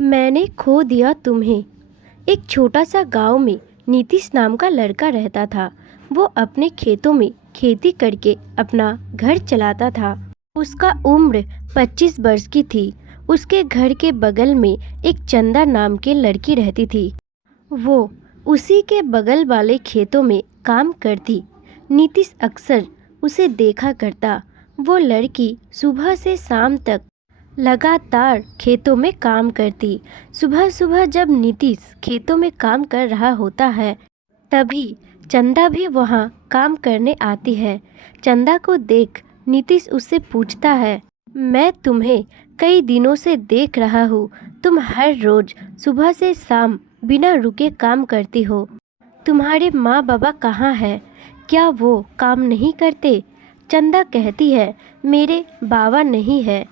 मैंने खो दिया तुम्हें। एक छोटा सा गांव में नीतीश नाम का लड़का रहता था। वो अपने खेतों में खेती करके अपना घर चलाता था। उसका उम्र 25 वर्ष की थी। उसके घर के बगल में एक चंदा नाम की लड़की रहती थी। वो उसी के बगल वाले खेतों में काम करती। नीतीश अक्सर उसे देखा करता। वो लड़की सुबह से शाम तक लगातार खेतों में काम करती। सुबह सुबह जब नीतीश खेतों में काम कर रहा होता है, तभी चंदा भी वहाँ काम करने आती है। चंदा को देख नीतीश उससे पूछता है, मैं तुम्हें कई दिनों से देख रहा हूँ। तुम हर रोज सुबह से शाम बिना रुके काम करती हो। तुम्हारे माँ बाबा कहाँ हैं? क्या वो काम नहीं करते? चंदा कहती है, मेरे बाबा नहीं है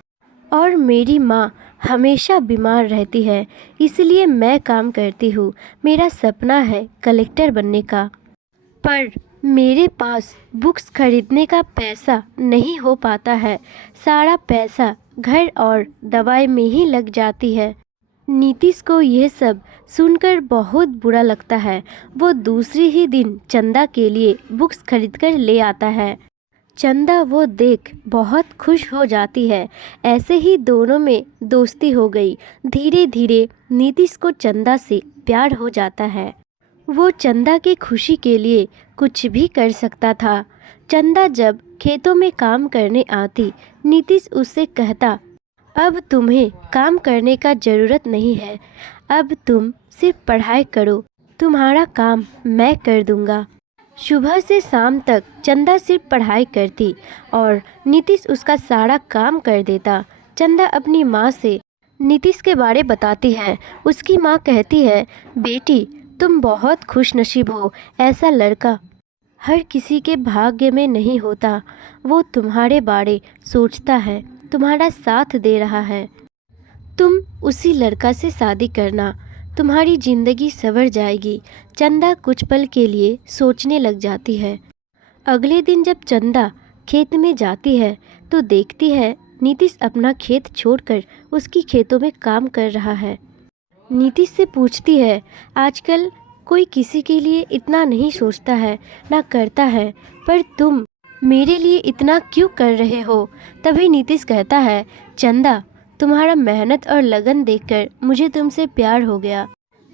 और मेरी माँ हमेशा बीमार रहती है, इसलिए मैं काम करती हूँ। मेरा सपना है कलेक्टर बनने का, पर मेरे पास बुक्स खरीदने का पैसा नहीं हो पाता है। सारा पैसा घर और दवाई में ही लग जाती है। नीतीश को यह सब सुनकर बहुत बुरा लगता है। वो दूसरे ही दिन चंदा के लिए बुक्स खरीदकर ले आता है। चंदा वो देख बहुत खुश हो जाती है। ऐसे ही दोनों में दोस्ती हो गई। धीरे धीरे नीतीश को चंदा से प्यार हो जाता है। वो चंदा की खुशी के लिए कुछ भी कर सकता था। चंदा जब खेतों में काम करने आती, नीतीश उससे कहता, अब तुम्हें काम करने का ज़रूरत नहीं है। अब तुम सिर्फ पढ़ाई करो, तुम्हारा काम मैं कर दूंगा। सुबह से शाम तक चंदा सिर्फ पढ़ाई करती और नीतीश उसका सारा काम कर देता। चंदा अपनी माँ से नीतीश के बारे बताती है। उसकी माँ कहती है, बेटी तुम बहुत खुशनसीब हो। ऐसा लड़का हर किसी के भाग्य में नहीं होता। वो तुम्हारे बारे सोचता है, तुम्हारा साथ दे रहा है। तुम उसी लड़का से शादी करना, तुम्हारी जिंदगी संवर जाएगी। चंदा कुछ पल के लिए सोचने लग जाती है। अगले दिन जब चंदा खेत में जाती है तो देखती है नीतीश अपना खेत छोड़कर उसकी खेतों में काम कर रहा है। नीतीश से पूछती है, आजकल कोई किसी के लिए इतना नहीं सोचता है, ना करता है, पर तुम मेरे लिए इतना क्यों कर रहे हो? तभी नीतीश कहता है, चंदा तुम्हारा मेहनत और लगन देखकर मुझे तुमसे प्यार हो गया।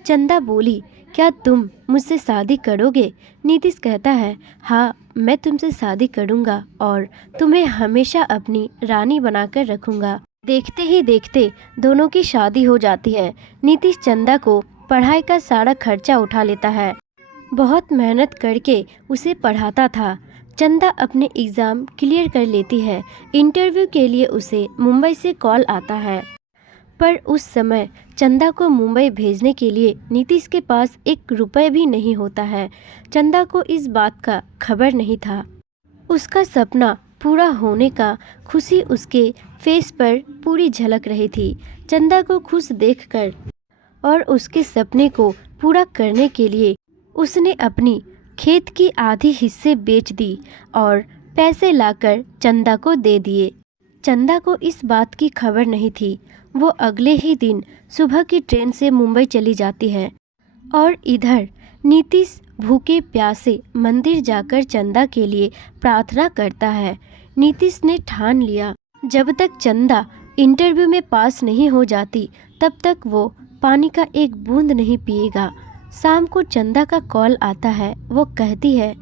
चंदा बोली, क्या तुम मुझसे शादी करोगे? नीतीश कहता है, हाँ मैं तुमसे शादी करूँगा और तुम्हें हमेशा अपनी रानी बनाकर रखूँगा। देखते ही देखते दोनों की शादी हो जाती है। नीतीश चंदा को पढ़ाई का सारा खर्चा उठा लेता है। बहुत मेहनत करके उसे पढ़ाता था। चंदा अपने एग्ज़ाम क्लियर कर लेती है। इंटरव्यू के लिए उसे मुंबई से कॉल आता है, पर उस समय चंदा को मुंबई भेजने के लिए नीतीश के पास 1 रुपये भी नहीं होता है। चंदा को इस बात का खबर नहीं था। उसका सपना पूरा होने का खुशी उसके फेस पर पूरी झलक रही थी। चंदा को खुश देखकर और उसके सपने को पूरा करने के लिए उसने अपनी खेत की आधी हिस्से बेच दी और पैसे लाकर चंदा को दे दिए। चंदा को इस बात की खबर नहीं थी। वो अगले ही दिन सुबह की ट्रेन से मुंबई चली जाती है और इधर नीतीश भूखे प्यासे मंदिर जाकर चंदा के लिए प्रार्थना करता है। नीतीश ने ठान लिया, जब तक चंदा इंटरव्यू में पास नहीं हो जाती तब तक वो पानी का एक बूंद नहीं पिएगा। शाम को चंदा का कॉल आता है। वो कहती है,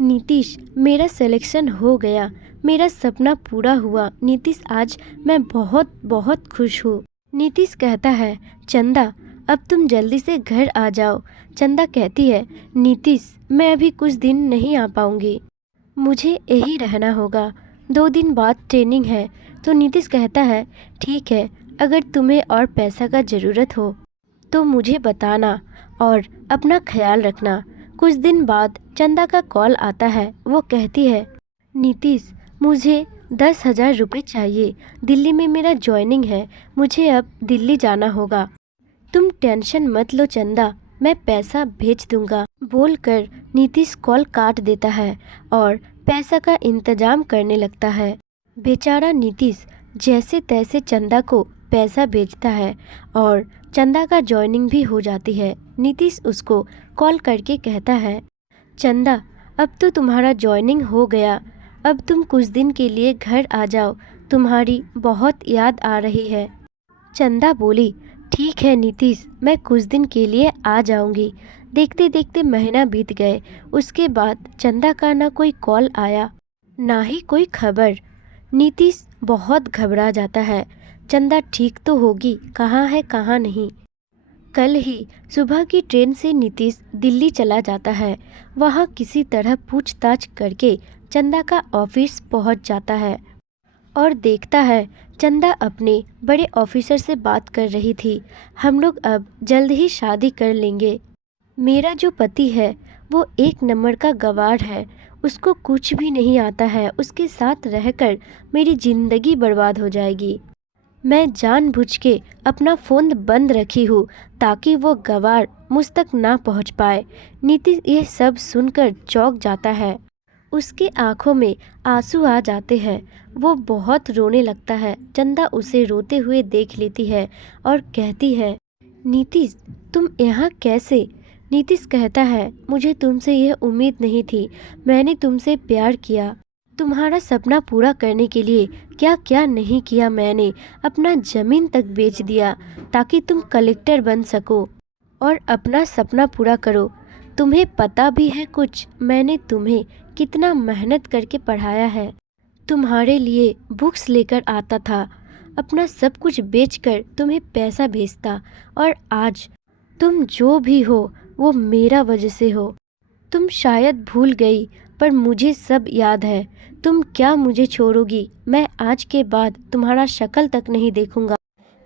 नीतीश मेरा सिलेक्शन हो गया, मेरा सपना पूरा हुआ। नीतीश आज मैं बहुत बहुत खुश हूँ। नीतीश कहता है, चंदा अब तुम जल्दी से घर आ जाओ। चंदा कहती है, नीतीश मैं अभी कुछ दिन नहीं आ पाऊँगी, मुझे यहीं रहना होगा, 2 दिन बाद ट्रेनिंग है। तो नीतीश कहता है, ठीक है, अगर तुम्हें और पैसा का ज़रूरत हो तो मुझे बताना और अपना ख्याल रखना। कुछ दिन बाद चंदा का कॉल आता है। वो कहती है, नीतीश मुझे 10,000 रुपये चाहिए, दिल्ली में मेरा जॉइनिंग है, मुझे अब दिल्ली जाना होगा। तुम टेंशन मत लो चंदा, मैं पैसा भेज दूंगा। बोलकर नीतीश कॉल काट देता है और पैसा का इंतजाम करने लगता है। बेचारा नीतीश जैसे तैसे चंदा को पैसा भेजता है और चंदा का जॉइनिंग भी हो जाती है। नीतीश उसको कॉल करके कहता है, चंदा अब तो तुम्हारा जॉइनिंग हो गया, अब तुम कुछ दिन के लिए घर आ जाओ, तुम्हारी बहुत याद आ रही है। चंदा बोली, ठीक है नीतीश, मैं कुछ दिन के लिए आ जाऊंगी। देखते देखते महीना बीत गए। उसके बाद चंदा का ना कोई कॉल आया ना ही कोई खबर। नीतीश बहुत घबरा जाता है। चंदा ठीक तो होगी, कहाँ है कहाँ नहीं। कल ही सुबह की ट्रेन से नीतीश दिल्ली चला जाता है। वह किसी तरह पूछताछ करके चंदा का ऑफिस पहुंच जाता है और देखता है चंदा अपने बड़े ऑफिसर से बात कर रही थी। हम लोग अब जल्द ही शादी कर लेंगे। मेरा जो पति है वो एक नंबर का गवार है, उसको कुछ भी नहीं आता है, उसके साथ रहकर मेरी ज़िंदगी बर्बाद हो जाएगी। मैं जानबूझ के अपना फ़ोन बंद रखी हूँ ताकि वो गवार मुझ तक ना पहुँच पाए। नीतीश ये सब सुनकर चौंक जाता है। उसके आंखों में आंसू आ जाते हैं। वो बहुत रोने लगता है। चंदा उसे रोते हुए देख लेती है और कहती है, नीतीश तुम यहाँ कैसे? नीतीश कहता है, मुझे तुमसे यह उम्मीद नहीं थी। मैंने तुमसे प्यार किया। तुम्हारा सपना पूरा करने के लिए क्या क्या नहीं किया मैंने। अपना ज़मीन तक बेच दिया ताकि तुम कलेक्टर बन सको और अपना सपना पूरा करो। तुम्हें पता भी है कुछ, मैंने तुम्हें कितना मेहनत करके पढ़ाया है। तुम्हारे लिए बुक्स लेकर आता था, अपना सब कुछ बेचकर तुम्हें पैसा भेजता, और आज तुम जो भी हो वो मेरा वजह से हो। तुम शायद भूल गई पर मुझे सब याद है। तुम क्या मुझे छोड़ोगी? मैं आज के बाद तुम्हारा शक्ल तक नहीं देखूंगा।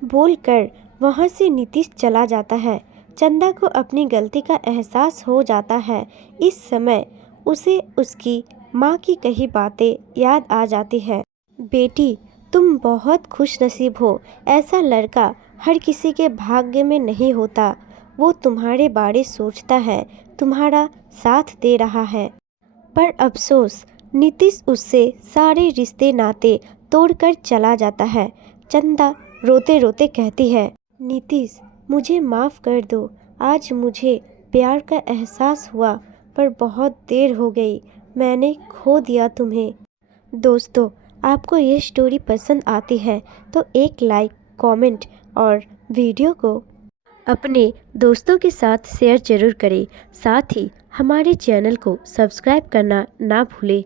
बोलकर वहाँ से नीतीश चला जाता है। चंदा को अपनी गलती का एहसास हो जाता है। इस समय उसे उसकी माँ की कही बातें याद आ जाती है। बेटी, तुम बहुत खुशनसीब हो। ऐसा लड़का हर किसी के भाग्य में नहीं होता। वो तुम्हारे बारे सोचता है, तुम्हारा साथ दे रहा है। पर अफसोस, नीतीश उससे सारे रिश्ते नाते तोड़कर चला जाता है। चंदा रोते रोते कहती है, नीतीश मुझे माफ़ कर दो। आज मुझे प्यार का एहसास हुआ पर बहुत देर हो गई। मैंने खो दिया तुम्हें। दोस्तों, आपको ये स्टोरी पसंद आती है तो एक लाइक, कमेंट और वीडियो को अपने दोस्तों के साथ शेयर जरूर करें। साथ ही हमारे चैनल को सब्सक्राइब करना ना भूलें।